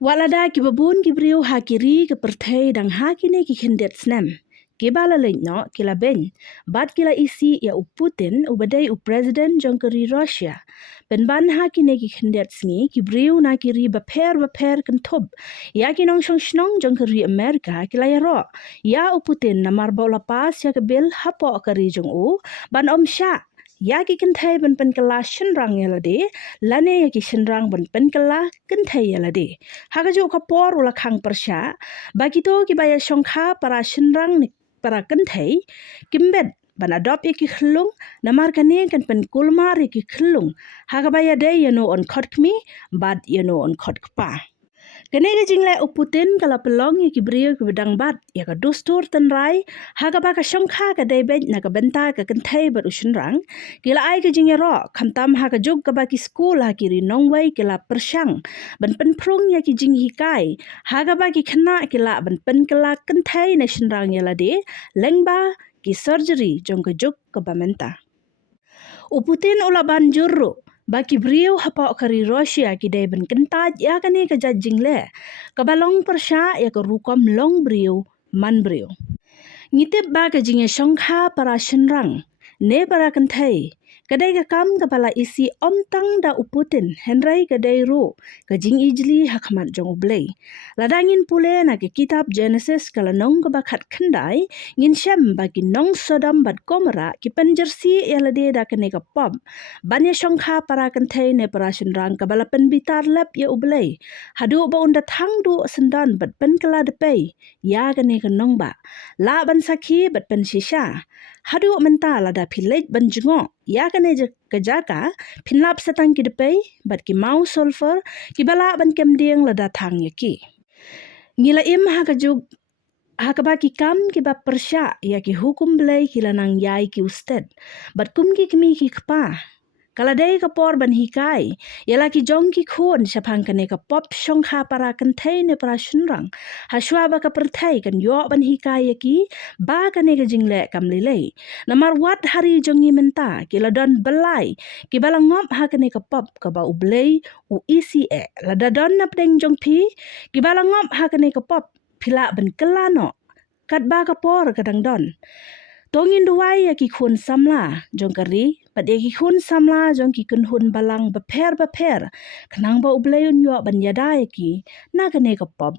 Walada ki babun ki briu ha ki ri ke perthai dang ha ki ne ki khendet snem. Ki bala leño ki la ben. Bat ki la isi ya u Putin u badai u president jong ke ri Russia. Ben ban ha ki ne ki khendet sngi ki briu na ki ri baper kan tob. Ya ki nong shong shnong jong ke ri Amerika ki la ya ro. Ya u Putin na mar bola pas ya ke bil hapo ke ri jong u ban om sha. Ya ki kentai ban pen kala shenrang ya lade, lane ya ki shenrang ban pen kala kentai ya lade. Haka jo kapor ula khang persya, bagi to ki baya shongkha para shenrang ni para kentai, kimbet ban adop ya ki khlung, namar kane kan pen kulmar ya ki khlung, haka baya day ya no on khot kmi, bad ya no on khot kpa. Kene ke jingle u Putin kala pelong ya ki brio ke bedang bat ya ka dustur tenrai haga ba ka shongkha ka dai bet na ka benta ka kentai ber ushenrang kila ai ke jinge ro khamtam ha ka jog ka ba ki school ha ki ri nongwai kila persyang ban pen prung ya ki jing hikai haga ba ki khna kila ban pen kala kentai na shenrang ya la de lengba ki surgery jong ka jog ka ba menta u Putin ula ban jurru baki brio hapa kari Russia ki dai ben kentaj ya kane ka jajing le kabalong persya ya ka rukom long brio man brio ngitip ba ka jinge shongkha para shenrang ne para kentai kadai ka kam kepala isi om tang da u Putin henrai kadai ro ka jing ijli hakmat jong ublei ladangin pule na ke kitab Genesis kala nong ka bakat kendai ngin syam bagi nong Sodom bat Gomora ki penjersi ya lade da kene ka pop banya shongkha para kentai ne para shenrang ka bala penbitar lap ya ublei hadu ba unda thang du sendan bat pen kala depai ya kene ka nong ba la ban sakhi bat pen shisha hadu menta lada pilej ban jengo ya kene kejaka pinlap setang ki depai bat ki mau sulfur ki bala ban kemding lada thang ya ki ngila im ha ka jug ha ka ba ki kam ki ba persya ya ki hukum belai ki lanang yai ki usted bat kum ki kmi ki kpa kala dai ka por ban hikai yala ki jong ki khon syapang kane ka pop shongkha para kentai ne para shenrang haswa ba ka perthai kan yo ban hikai ya ki ba kane ka jingle kam lelei namar wat hari jongi menta ki ladon belai ki balangop ha kane ka pop ka ba ublei u ECA ladadon na pdeng jong pi ki balangop ha kane ka pop pila ban kelano kat ba ka por kadang don tongin duai ya ki khun samla jong kari pat ya ki khun samla jong ki kun hun balang beper kenang ba ublayun yo ban yada ya ki na kane ka pop